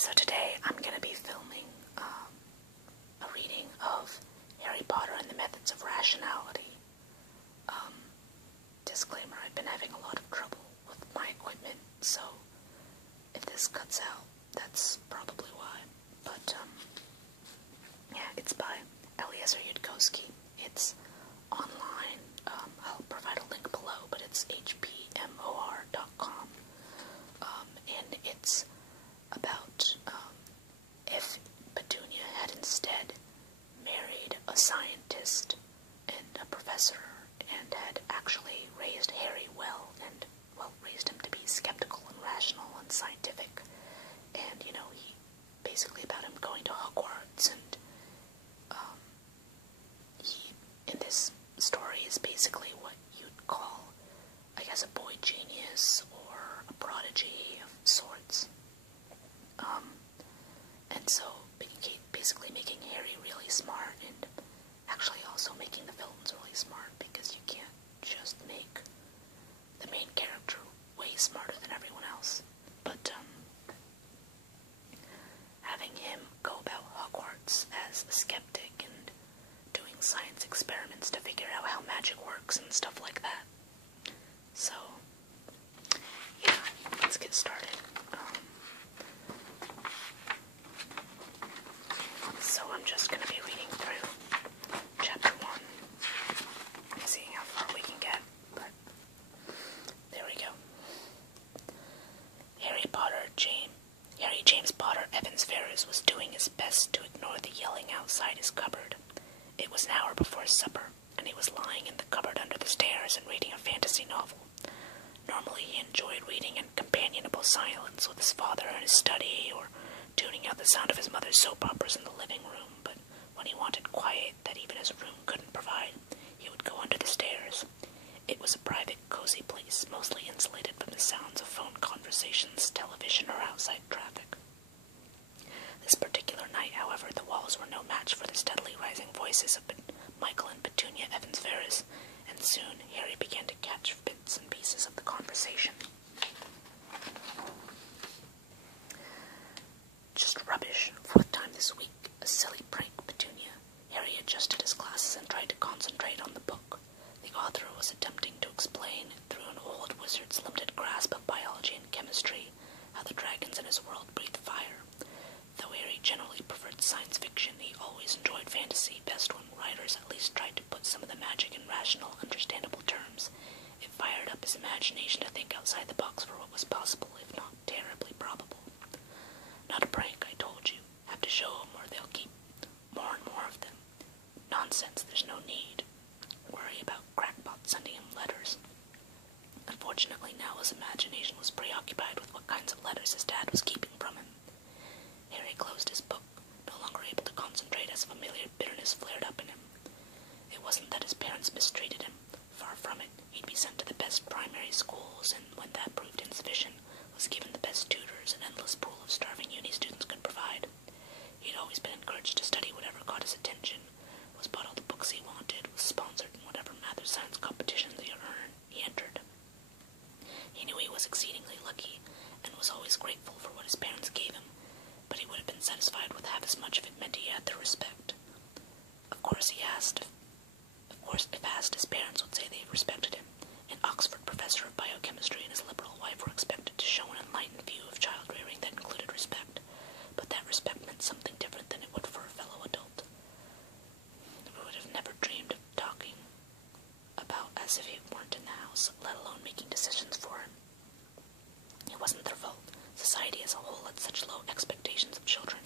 So today I'm going to be filming a reading of Harry Potter and the Methods of Rationality. Disclaimer, I've been having a lot of trouble with my equipment, so if this cuts out, that's probably why. But, yeah, it's by Eliezer Yudkowsky. It's online. I'll provide a link below, but it's HPMOR.com. And it's about if Petunia had instead married a scientist and a professor and had actually raised Harry well, and, well, raised him to be skeptical and rational and scientific. And, you know, he basically about him going to Hogwarts, and he, in this story, is basically what you'd call, I guess, a boy genius or a prodigy of sorts. And so basically making Harry really smart, and actually also making the villains really smart, because you can't just make the main character way smarter than everyone else. But having him go about Hogwarts as a skeptic and doing science experiments to figure out how magic works and stuff like that. So, yeah, let's get started. So I'm just going to be reading through chapter 1 and seeing how far we can get, but there we go. Harry James Potter Evans Ferrars was doing his best to ignore the yelling outside his cupboard. It was an hour before supper, and he was lying in the cupboard under the stairs and reading a fantasy novel. Normally he enjoyed reading in companionable silence with his father in his study, or tuning out the sound of his mother's soap operas in the living room, but when he wanted quiet that even his room couldn't provide, he would go under the stairs. It was a private, cozy place, mostly insulated from the sounds of phone conversations, television, or outside traffic. This particular night, however, the walls were no match for the steadily rising voices of Michael and Petunia Evans Ferrars, and soon Harry began to catch bits and pieces of the conversation. Just rubbish. 4th time this week. A silly prank, Petunia. Harry adjusted his glasses and tried to concentrate on the book. The author was attempting to explain, through an old wizard's limited grasp of biology and chemistry, how the dragons in his world breathe fire. Though Harry generally preferred science fiction, he always enjoyed fantasy best when writers at least tried to put some of the magic in rational, understandable terms. It fired up his imagination to think outside the box for what was possible, if not terribly probable. Not a prank, I told you. Have to show 'em or they'll keep more and more of them. Nonsense, there's no need. Worry about crackpots sending him letters. Unfortunately, now his imagination was preoccupied with what kinds of letters his dad was keeping from him. Harry closed his book, no longer able to concentrate as a familiar bitterness flared up in him. It wasn't that his parents mistreated him. Far from it. He'd be sent to the best primary schools, and when that proved insufficient, was given the best tutors an endless pool of starving uni students could provide. He'd always been encouraged to study whatever caught his attention, was bought all the books he wanted, was sponsored in whatever math or science competitions he entered. He knew he was exceedingly lucky, and was always grateful for what his parents gave him, but he would have been satisfied with half as much if it meant he had their respect. Of course, if asked, his parents would say they respected him. An Oxford professor of biochemistry and his liberal wife were expected to show an enlightened view of child-rearing that included respect, but that respect meant something different than it would for a fellow adult, who would have never dreamed of talking about as if he weren't in the house, let alone making decisions for him. It wasn't their fault. Society as a whole had such low expectations of children,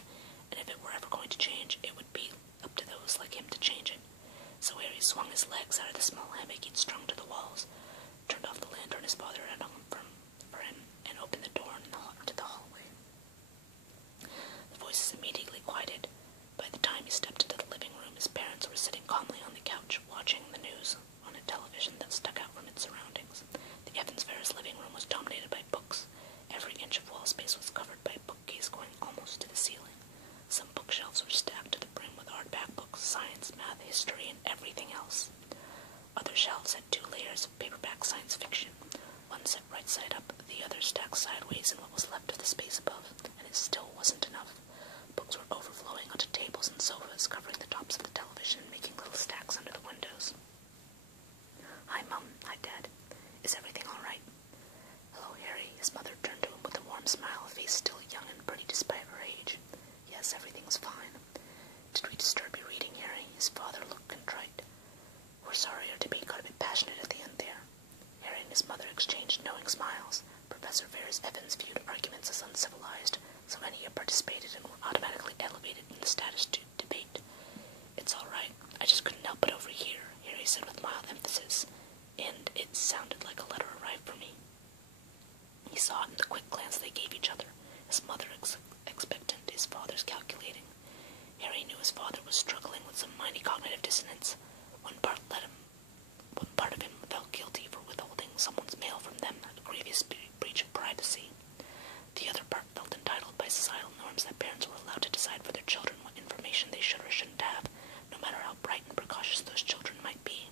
and if it were ever going to change, it would be up to those like him to change it. So Harry swung his legs out of the small hammock he'd strung to the walls, turned off the lantern his father had hung for him, and opened the door into the hallway. The voices immediately quieted. By the time he stepped into the living room, his parents were sitting calmly on the couch, watching the news on a television that stuck out from its surroundings. The Evans Ferrars living room was dominated by books. Every inch of wall space was covered by a bookcase going almost to the ceiling. Some bookshelves were stacked to the brim with hardback books, science, math, history, and everything else. Other shelves had 2 layers of paperback science fiction, one set smiles. Professor Ferris Evans viewed arguments as uncivilized, so any who participated in were automatically elevated in the status to debate. "It's all right. I just couldn't help it over here," Harry said with mild emphasis, and it sounded like a letter arrived for me. He saw it in the quick glance they gave each other, his mother expectant, his father's calculating. Harry knew his father was struggling with some mighty cognitive dissonance. One part of him felt guilty for withholding someone's mail from them, a grievous breach of privacy. The other part felt entitled by societal norms that parents were allowed to decide for their children what information they should or shouldn't have, no matter how bright and precocious those children might be.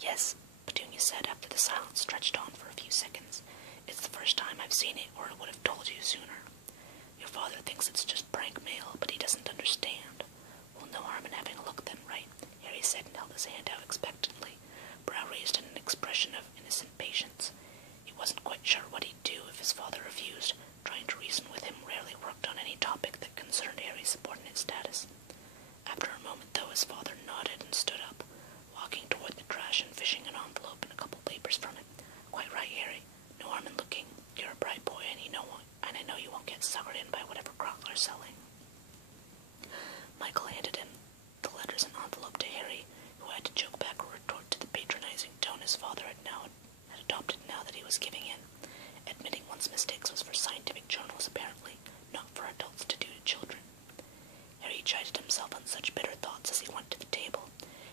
"Yes," Petunia said after the silence stretched on for a few seconds. "It's the first time I've seen it, or I would have told you sooner. Your father thinks it's just prank mail, but he doesn't understand." "Well, no harm in having a look then, right?" Harry said and held his hand out expectantly, brow raised in an expression of innocent patience. He wasn't quite sure what he'd do if his father refused. Trying to reason with him rarely worked on any topic that concerned Harry's subordinate status. After a moment, though, his father nodded and stood up, walking toward the trash and fishing an envelope and a couple papers from it. "Quite right, Harry. No harm in looking. You're a bright boy, and I know you won't get suckered in by whatever Grockler's selling." Michael handed him the letters and envelope to Harry, who had to choke back a retort to the patronizing tone his father had adopted now that he was giving in. Admitting one's mistakes was for scientific journals, apparently, not for adults to do to children. Harry chided himself on such bitter thoughts as he went to the table.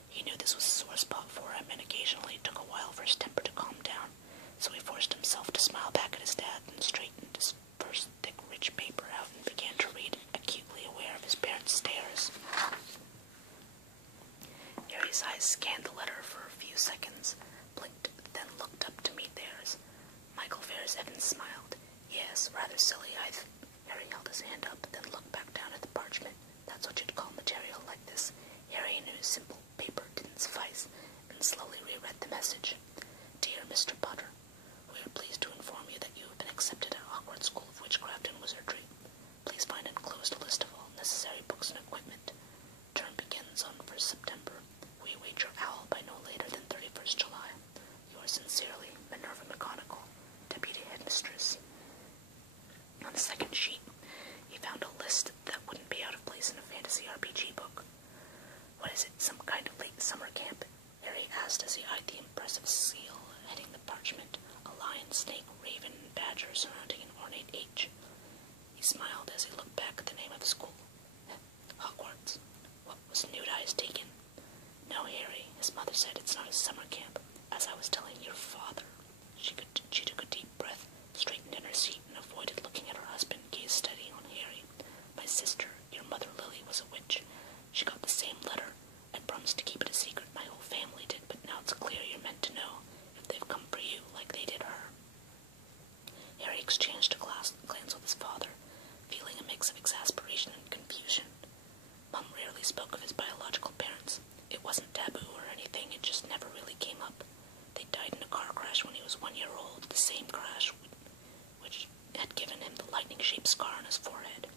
He knew this was a sore spot for him, and occasionally it took a while for his temper to calm down, so he forced himself to smile back at his dad and straightened his first thick, rich paper out and began to read, acutely aware of his parents' stares. Harry's eyes scanned the letter for a few seconds, blinked, then looked up to meet theirs. Michael Ferris Evans smiled. "Yes, rather silly, Harry held his hand up, then looked back down at the parchment. "That's what you'd call material like this." Harry knew simple paper didn't suffice, and slowly reread the message. "Dear Mr. Potter, we are pleased to inform you that you have been accepted at Hogwarts School of Witchcraft and Wizardry. Please find enclosed a list of all necessary books and equipment. Term begins on 1st September. We await your owl by no later than 31st July. Yours sincerely, Minerva McGonagall, Deputy Headmistress." On the second sheet, he found a list that wouldn't be out of place in a fantasy RPG book. "What is it, some kind of late summer camp?" Harry asked as he eyed the impressive seal heading the parchment, a lion, snake, raven, and badger surrounding an ornate H. He smiled as he looked back at the name of the school. "Hogwarts. What was Nude Eyes taken?" "No, Harry," his mother said, "it's not a summer camp. As I was telling your father." She took a deep breath, straightened in her seat, and avoided looking at her husband, gazed steady on Harry. "My sister, your mother Lily, was a witch. She got the same letter. I promised to keep it a secret. My whole family did, but now it's clear you're meant to know, if they've come for you, like they did her." Harry exchanged a glance with his father, feeling a mix of exasperation and confusion. Mom rarely spoke of his biological parents. It wasn't taboo or anything, it just never really came up. They died in a car crash when he was 1 year old, the same crash which had given him the lightning-shaped scar on his forehead.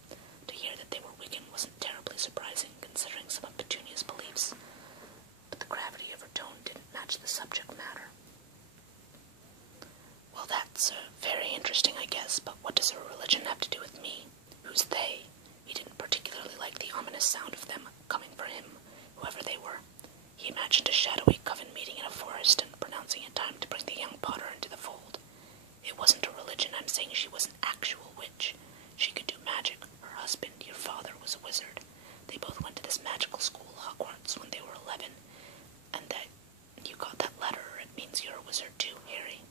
To hear that they were Wiccan wasn't terribly surprising, considering some of Petunia's beliefs, but the gravity of her tone didn't match the subject matter. "Well, that's very interesting, I guess, but what does her religion have to do with me? Who's they?" He didn't particularly like the ominous sound of them coming for him, whoever they were. He imagined a shadowy coven meeting in a forest and pronouncing it time to bring the young Potter into the fold. "It wasn't a religion, I'm saying she was an actual witch. She could do magic. Her husband, your father, was a wizard. They both went to this magical school, Hogwarts, when they were 11. And that you got that letter, it means you're a wizard too, Harry."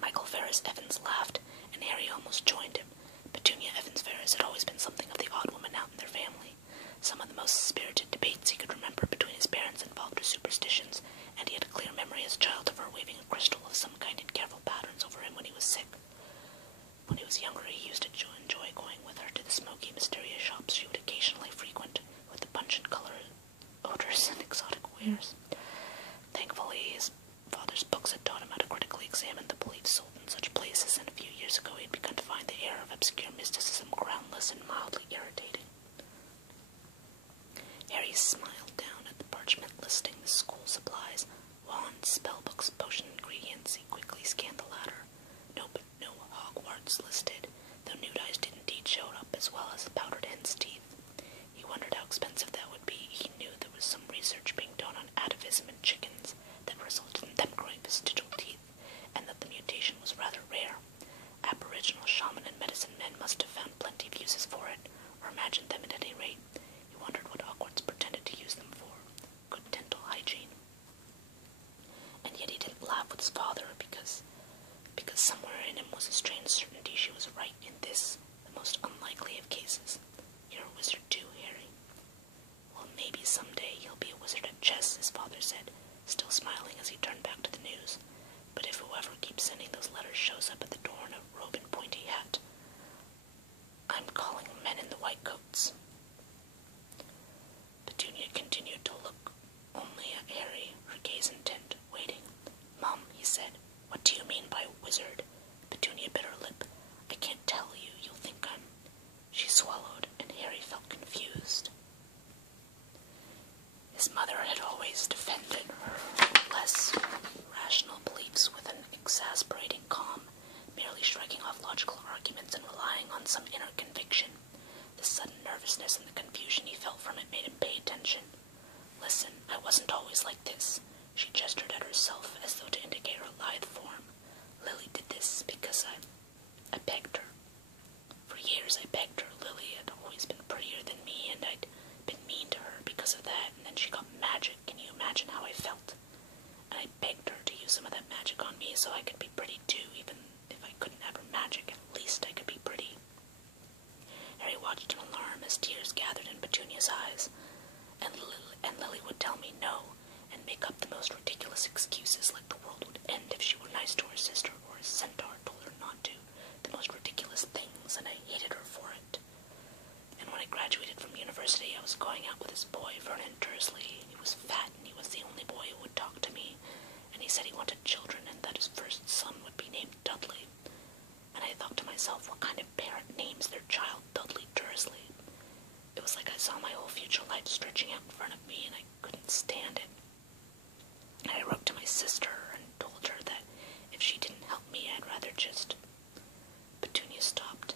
Michael Ferris Evans laughed, and Harry almost joined him. Petunia Evans Ferris had always been something of the odd woman out in their family. Some of the most spirited debates he could remember between his parents involved her superstitions, and he had a clear memory as a child of her waving a crystal of some kind in careful patterns over him when he was sick. When he was younger, he used to enjoy going with her to the smoky, mysterious shops she would occasionally frequent, with the pungent colors, odors, and exotic wares. Thankfully, his father's books had taught him how to critically examine the beliefs sold in such places, and a few years ago he had begun to find the air of obscure mysticism groundless and mildly irritating. Harry smiled down at the parchment listing the school supplies, wands, spellbooks, potion ingredients. He quickly scanned the was listed, though nude eyes did indeed show up as well as powdered hen's teeth. He wondered how expensive that would be. He knew there was some research being done on atavism in chickens that resulted in them growing vestigial teeth, and that the mutation was rather rare. Aboriginal shaman and medicine men must have found plenty of uses for it, or imagined them at any rate. He wondered what Hogwarts pretended to use them for. Good dental hygiene. And yet he didn't laugh with his father because somewhere in him was a strange certainty she was right in this, the most unlikely of cases. You're a wizard too, Harry. Well, maybe someday he'll be a wizard at chess, his father said, still smiling as he turned back to the news. But if whoever keeps sending those letters shows up at the door in a robe and pointy hat, I'm calling men in the white coats. Petunia continued to look only at Harry, her gaze intent, waiting. Mum, he said, what do you mean by wizard? Petunia bit her lip. I can't tell you. You'll think I'm... She swallowed, and Harry felt confused. His mother had always defended her less rational beliefs with an exasperating calm, merely striking off logical arguments and relying on some inner conviction. The sudden nervousness and the confusion he felt from it made him pay attention. Listen, I wasn't always like this. She gestured at herself as though to indicate her lithe form. Lily did this because I begged her. For years I begged her. Lily had always been prettier than me, and I'd been mean to her because of that, and then she got magic. Can you imagine how I felt? And I begged her to use some of that magic on me so I could be pretty too, even if I couldn't have her magic, at least I could be pretty. Harry watched in alarm as tears gathered in Petunia's eyes, and Lily would tell me no, and make up the most ridiculous excuses like the world would end if she were nice to her sister, or a centaur told her not to, the most ridiculous things, and I hated her for it. And when I graduated from university, I was going out with this boy, Vernon Dursley. He was fat, and he was the only boy who would talk to me, and he said he wanted children, and that his first son would be named Dudley. And I thought to myself, what kind of parent names their child Dudley Dursley? It was like I saw my whole future life stretching out in front of me, and I couldn't stand it. And I wrote to my sister and told her that if she didn't help me, I'd rather just... Petunia stopped.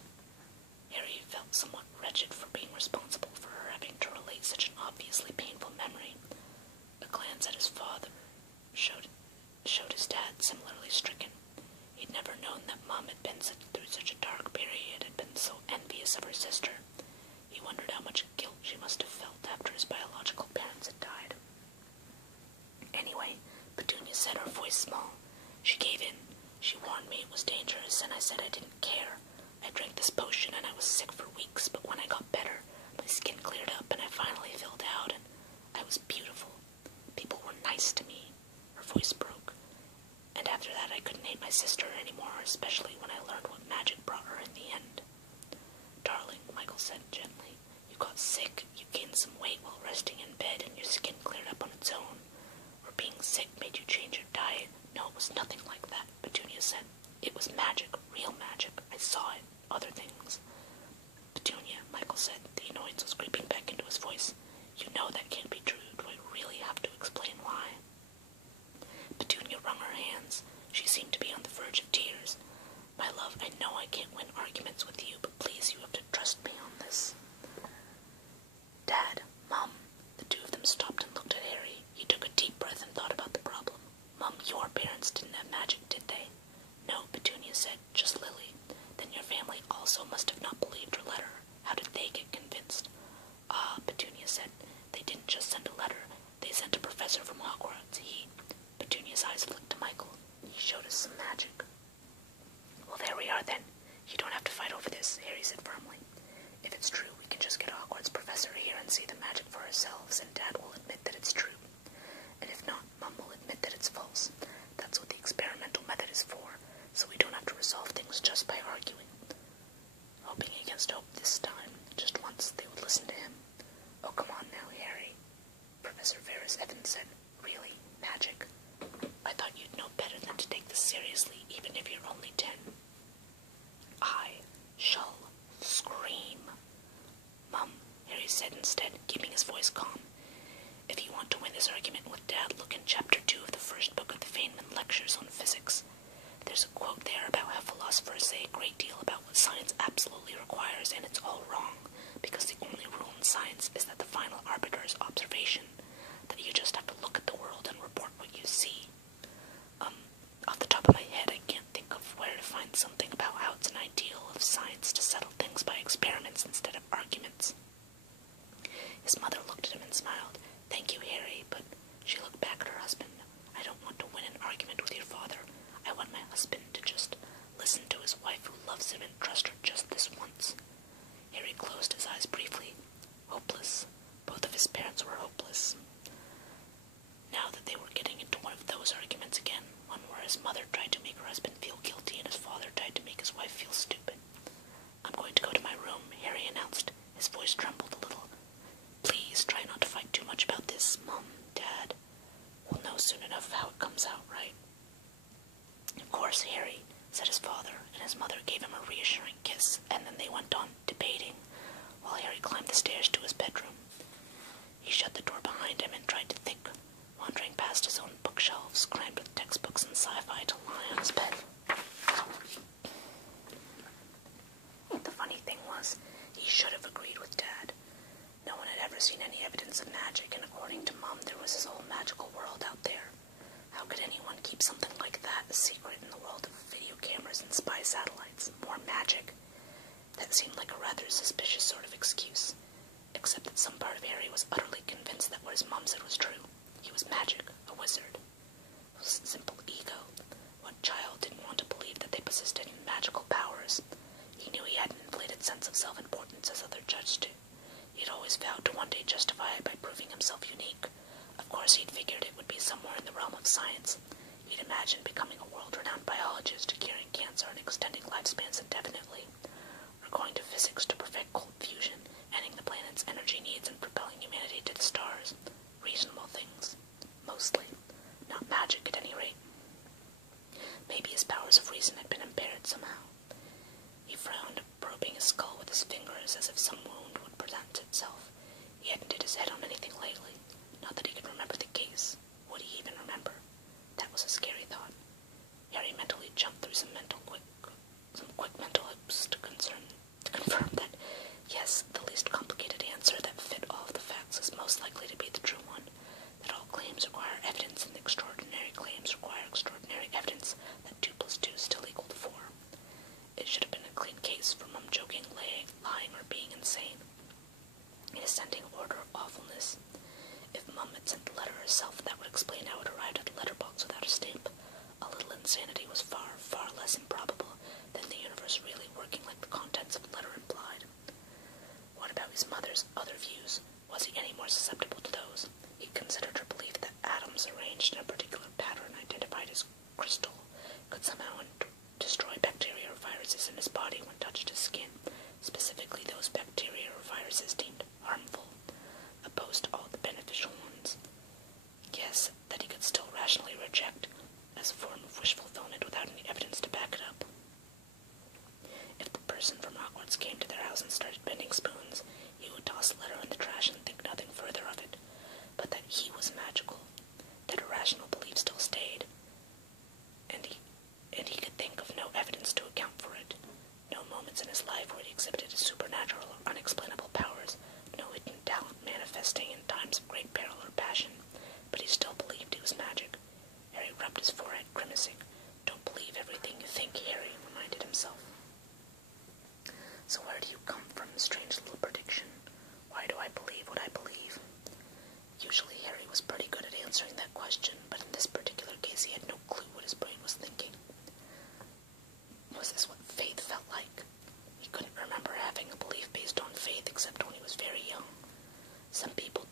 Harry felt somewhat wretched for being responsible for her having to relate such an obviously painful memory. A glance at his father showed his dad similarly stricken. He'd never known that Mom had been through such a dark period and been so envious of her sister. He wondered how much guilt she must have felt after his biological parents had died. Anyway, Petunia said, her voice small. She gave in. She warned me it was dangerous, and I said I didn't care. I drank this potion, and I was sick for weeks, but when I got better, my skin cleared up, and I finally filled out, and I was beautiful. People were nice to me. Her voice broke. And after that, I couldn't hate my sister anymore, especially when I learned what magic brought her in the end. Darling, Michael said gently, you got sick, you gained some weight while resting in bed, and your skin cleared up on its own. Or being sick made you change your diet. No, it was nothing like that, Petunia said. It was magic, real magic. I saw it. Other things. Petunia, Michael said. The annoyance was creeping back into his voice. You know that can't be true. Do I really have to explain why? Petunia wrung her hands. She seemed to be on the verge of tears. My love, I know I can't win arguments with you, but please, you have to trust me on this. Dad, Mom. The two of them stopped and looked at Harry. He took a deep breath and thought about the problem. Mom, your parents didn't have magic, did they? No, Petunia said, just Lily. Then your family also must have not believed her letter. How did they get convinced? Ah, Petunia said, they didn't just send a letter. They sent a professor from Hogwarts. Petunia's eyes flicked to Michael. He showed us some magic. Well, there we are then. You don't have to fight over this, Harry said firmly. If it's true, we can just get a Hogwarts professor here and see the magic for ourselves, and Dad will admit that it's true. And if not, Mum will admit that it's false. That's what the experimental method is for, so we don't have to resolve things just by arguing. Hoping against hope this time, just once they would listen to him. Oh, come on now, Harry, Professor Ferris Evans said. Really? Magic? I thought you'd know better than to take this seriously, even if you're only 10. I shall scream. Mum, Harry said instead, keeping his voice calm. If you want to win this argument with Dad, look in Chapter 2 of the first book of the Feynman Lectures on Physics. there's a quote there about how philosophers say a great deal about what science absolutely requires, and it's all wrong, because the only rule in science is that the final arbiter is observation, that you just have to look at the world and report what you see. Off the top of my head, I can't think of where to find something about how it's an ideal of science to settle things by experiments instead of arguments. His mother looked at him and smiled. "Thank you, Harry," but she looked back at her husband. "I don't want to win an argument with your father. I want my husband to just listen to his wife who loves him and trust her just this once." Harry closed his eyes briefly. Hopeless. Both of his parents were hopeless. Now that they were getting into one of those arguments again, one where his mother tried to make her husband feel guilty and his father tried to make his wife feel stupid. "I'm going to go to my room," Harry announced. His voice trembled a little. "Please try not to fight too much about this, Mom, Dad. We'll know soon enough how it comes out, right?" "Of course, Harry," said his father, and his mother gave him a reassuring kiss, and then they went on debating, while Harry climbed the stairs to his bedroom. He shut the door behind him and tried to think, wandering past his own bookshelves, crammed with textbooks and sci-fi, to lie on his bed. The funny thing was, he should have agreed with Dad. No one had ever seen any evidence of magic, and according to Mom, there was this whole magical world out there. How could anyone keep something like that a secret in the world of video cameras and spy satellites? More magic? That seemed like a rather suspicious sort of excuse, except that some part of Harry was utterly convinced that what his mom said was true. He was magic, a wizard. It was simple ego. What child didn't want to believe that they possessed any magical powers? He knew he had an inflated sense of self-importance, as other judges do. He had always vowed to one day justify it by proving himself unique. Of course, he'd figured it would be somewhere in the realm of science. He'd imagined becoming a world-renowned biologist, curing cancer and extending lifespans indefinitely, or going to physics to perfect cold fusion, ending the planet's energy needs and propelling humanity to the stars. Reasonable things. Mostly. Not magic, at any rate. Maybe his powers of reason had been impaired somehow. He frowned, probing his skull with his fingers as if some wound would present itself. He hadn't hit his head on anything lately. Not that he could remember the case. Would he even remember? That was a scary thought. Harry mentally jumped through some quick mental hoops to confirm that, yes, the least complicated answer that fit all of the facts is most likely to be the true one. That all claims require evidence, and extraordinary claims require extraordinary evidence that 2 + 2 still equal to 4. It should have been a clean case for Mum joking, lying, or being insane. In ascending order of awfulness, if Mum had sent the letter herself, that would explain how it arrived at the letterbox without a stamp. A little insanity was far, far less improbable than the universe really working like the contents of the letter implied. What about his mother's other views? Was he any more susceptible to those? He considered her belief that atoms arranged in a particular pattern identified as crystal could somehow destroy bacteria or viruses in his body when touched his skin, specifically those bacteria or viruses deemed harmful, opposed to all the beneficial ones. Yes, that he could still rationally reject as a form of wish fulfillment without any evidence to back it up. If the person from Hogwarts came to their house and started bending spoons, he would toss the letter in the trash and think nothing further of it. But that he was magical, that irrational belief still stayed, and he could think of no evidence to account for it. No moments in his life where he exhibited supernatural or unexplainable powers, no hidden talent manifesting in times of great peril or passion, but he still believed he was magic. Harry rubbed his forehead, grimacing. "Don't believe everything you think," Harry reminded himself. So where do you come from, strange little prediction? Why do I believe what I believe? Usually Harry was pretty good at answering that question, but in this particular case he had no clue what his brain was thinking. Was this what faith felt like? He couldn't remember having a belief based on faith except when he was very young. Some people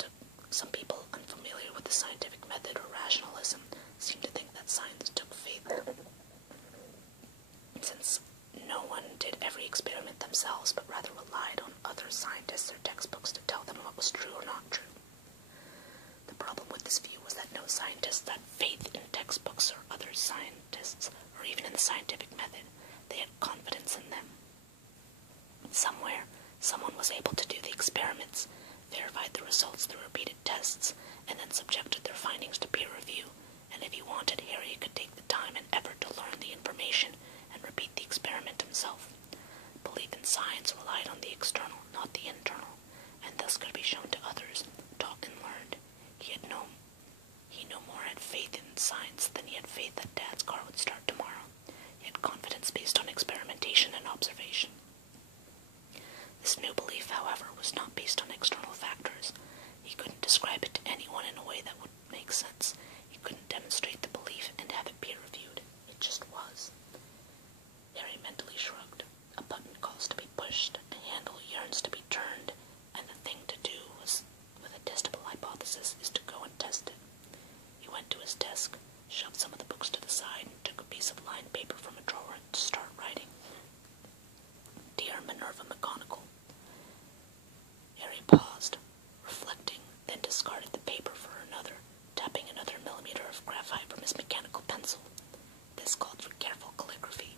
unfamiliar with the scientific method or rationalism seemed to think that science took faith. Since no one did every experiment themselves, but rather relied on other scientists or textbooks to tell them what was true or not true. The problem with this view was that no scientists had faith in textbooks or other scientists, or even in the scientific method. They had confidence in them. Somewhere, someone was able to do the experiments, verified the results through repeated tests, and then subjected their findings to peer review, and if he wanted, Harry could take the time and effort to learn the information and repeat the experiment himself. Belief in science relied on the external, not the internal, and thus could be shown to others, taught and learned. He no more had faith in science than he had faith that Dad's car would start tomorrow. He had confidence based on experimentation and observation. This new belief, however, was not based on external factors. He couldn't describe it to anyone in a way that would make sense. He couldn't demonstrate the belief and have it peer-reviewed. It just was. Harry mentally shrugged. A button calls to be pushed, a handle yearns to be turned, and the thing to do was, with a testable hypothesis, is to go and test it. He went to his desk, shoved some of the books to the side, and took a piece of lined paper from a drawer to start writing. Dear Minerva McGonagall. Harry paused, reflecting, then discarded the paper for another, tapping another millimeter of graphite from his mechanical pencil. This called for careful calligraphy.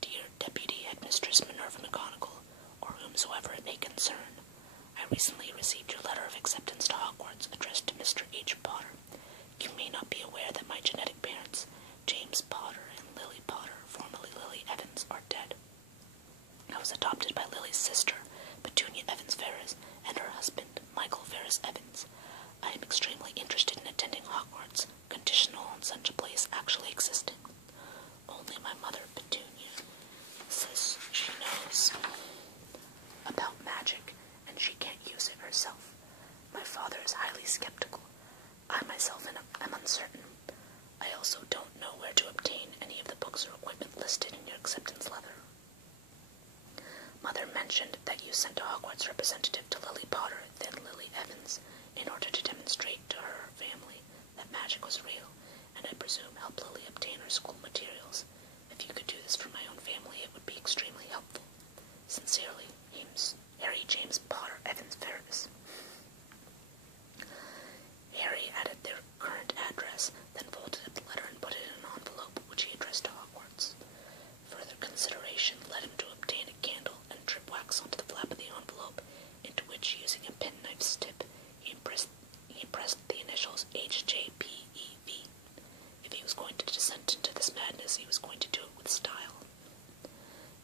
Dear Deputy Headmistress Minerva McGonagall, or whomsoever it may concern, I recently received your letter of acceptance to Hogwarts, addressed to Mr. H. Potter. You may not be aware that my genetic parents, James Potter and Lily Potter, formerly Lily Evans, are dead. I was adopted by Lily's sister, Petunia Evans Ferrars, and her husband, Michael Ferrars Evans. I am extremely interested in attending Hogwarts, conditional on such a place actually existing. Only my mother, Petunia, says she knows about magic, and she can't use it herself. My father is highly skeptical. I myself am uncertain. I also don't know where to obtain any of the books or equipment listed in your acceptance letter. Mother mentioned that you sent a Hogwarts representative to Lily Potter, then Lily Evans, in order to demonstrate to her family that magic was real, and I presume help Lily obtain her school materials. If you could do this for my own family, it would be extremely helpful. Sincerely, Harry James Potter Evans Ferrars. Harry added their current address, then folded up the letter and put it in an envelope which he addressed to Hogwarts. Further consideration led him to obtain a candle and drip wax onto the flap of the envelope, into which, using a penknife's tip, he pressed the initials HJPEV. If he was going to descend into this madness, he was going to do it with style.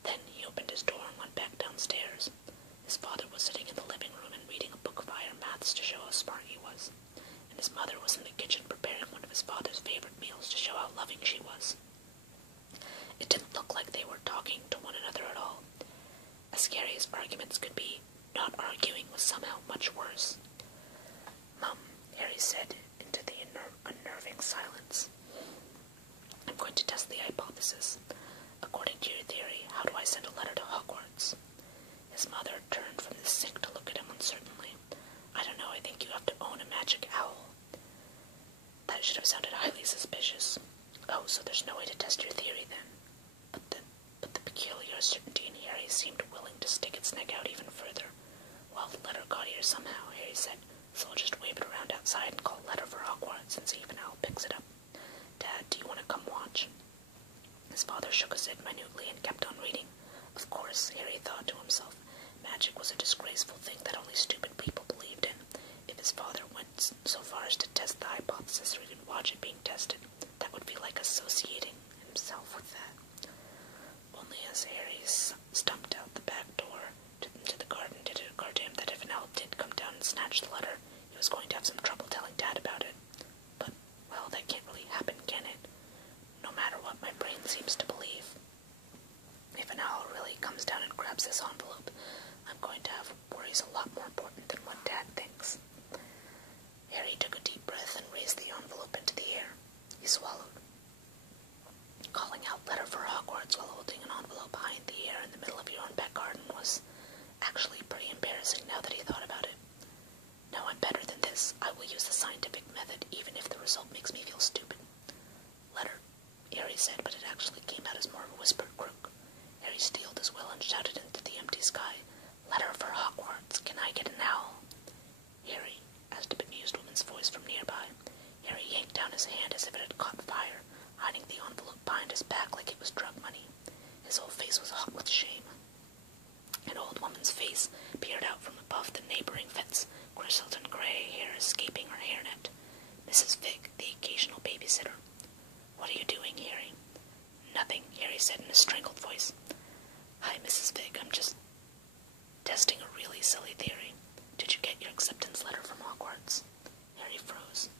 Then he opened his door and went back downstairs. His father was sitting in the living room and reading a book of higher maths to show how smart he was, and his mother was in the kitchen preparing one of his father's favorite meals to show how loving she was. It didn't look like they were talking to one another at all. As scary as arguments could be, not arguing was somehow much worse. Mum, Harry said into the unnerving silence. I'm going to test the hypothesis. According to your theory, how do I send a letter to Hogwarts? His mother turned from the sink to look at him uncertainly. I don't know, I think you have to own a magic owl. That should have sounded highly suspicious. Oh, so there's no way to test your theory then? But the peculiar certainty in Harry seemed willing to stick its neck out even further. Well, the letter got here somehow, Harry said, so I'll just wave it around outside and call letter for Hogwarts and see if an owl picks it up. Dad, do you want to come watch? His father shook his head minutely and kept on reading. Of course, Harry thought to himself, magic was a disgraceful thing that only stupid people believed in. If his father went so far as to test the hypothesis or even watch it being tested, that would be like associating himself with that. Only as Harry stumped out the back door into the garden did it occur to him that if an owl did come down and snatch the letter, he was going to have some trouble telling Dad about it. But, well, that can't really happen, can it? No matter what my brain seems to believe. If an owl really comes down and grabs this envelope, I'm going to have worries a lot more important than what Dad thinks. Harry took a deep breath and raised the envelope into the air. He swallowed. Calling out letter for Hogwarts while holding an envelope high in the air in the middle of your own back garden was actually pretty embarrassing now that he thought about it. No, I'm better than this. I will use the scientific method, even if the result makes me feel stupid. Letter, Harry said, but it actually came out as more of a whispered croak. Harry steeled his will and shouted into the empty sky, Letter for Hogwarts, can I get an owl? Harry, asked a bemused woman's voice from nearby. Harry yanked down his hand as if it had caught fire, hiding the envelope behind his back like it was drug money. His whole face was hot with shame. An old woman's face peered out from above the neighboring fence, grizzled and gray hair escaping her hairnet. Mrs. Vick, the occasional babysitter, What are you doing, Harry? Nothing, Harry said in a strangled voice. Hi, Mrs. Fig, I'm just testing a really silly theory. Did you get your acceptance letter from Hogwarts? Harry froze.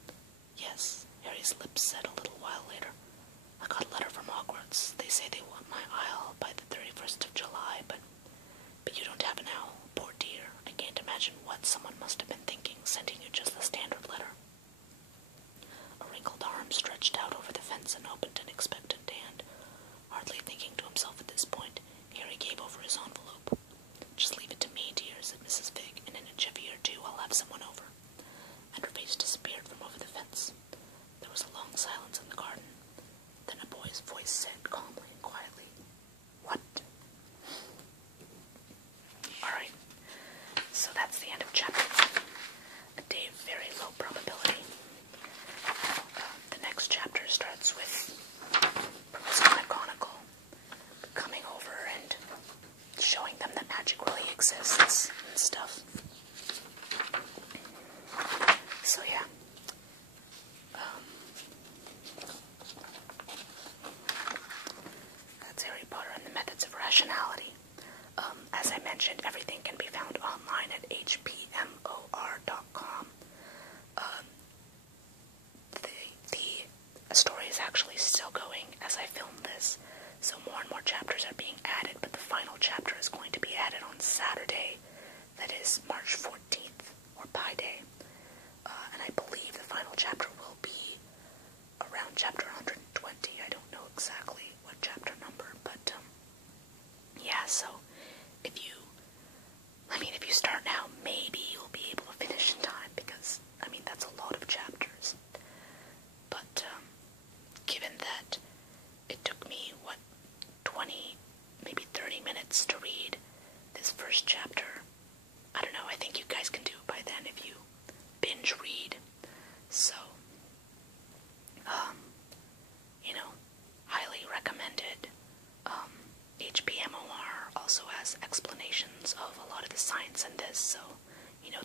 Yes, Harry's lips said a little while later. I got a letter from Hogwarts. They say they want my owl by the 31st of July, but you don't have an owl. Poor dear. I can't imagine what someone must have been thinking, sending you just the standard letter. A wrinkled arm stretched out over the fence and opened an expectant hand. Hardly thinking to himself at this point, Harry gave over his envelope. Just leave it to me, dear, said Mrs. Fig, and in a jiffy or two I'll have someone over. And her face disappeared from over the fence. There was a long silence in the garden. Then a boy's voice said calmly and quietly, What? Alright, so that's the end of chapter 1. A day of very low probability. The next chapter starts with Professor McGonagall coming over and showing them that magic really exists and stuff. So yeah. That's Harry Potter and the Methods of Rationality. As I mentioned, everything can be found online at HPMOR.com. The story is actually still going as I film this, so more and more chapters are being added, but the final chapter is going to be added on Saturday, that is March 14th, or Pi Day. And I believe the final chapter will be around chapter 120. I don't know exactly what chapter number, but yeah, so if you start now, maybe you'll be able to finish in time, because, that's a lot of chapters. But, given that it took me, 20, maybe 30 minutes to read this first chapter, I don't know, I think you guys can do it by then if you binge read. So, highly recommended. HPMOR also has explanations of a lot of the science in this, so,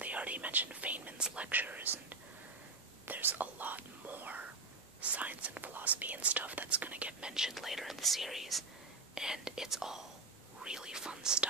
they already mentioned Feynman's lectures, and there's a lot more science and philosophy and stuff that's going to get mentioned later in the series, and it's all really fun stuff.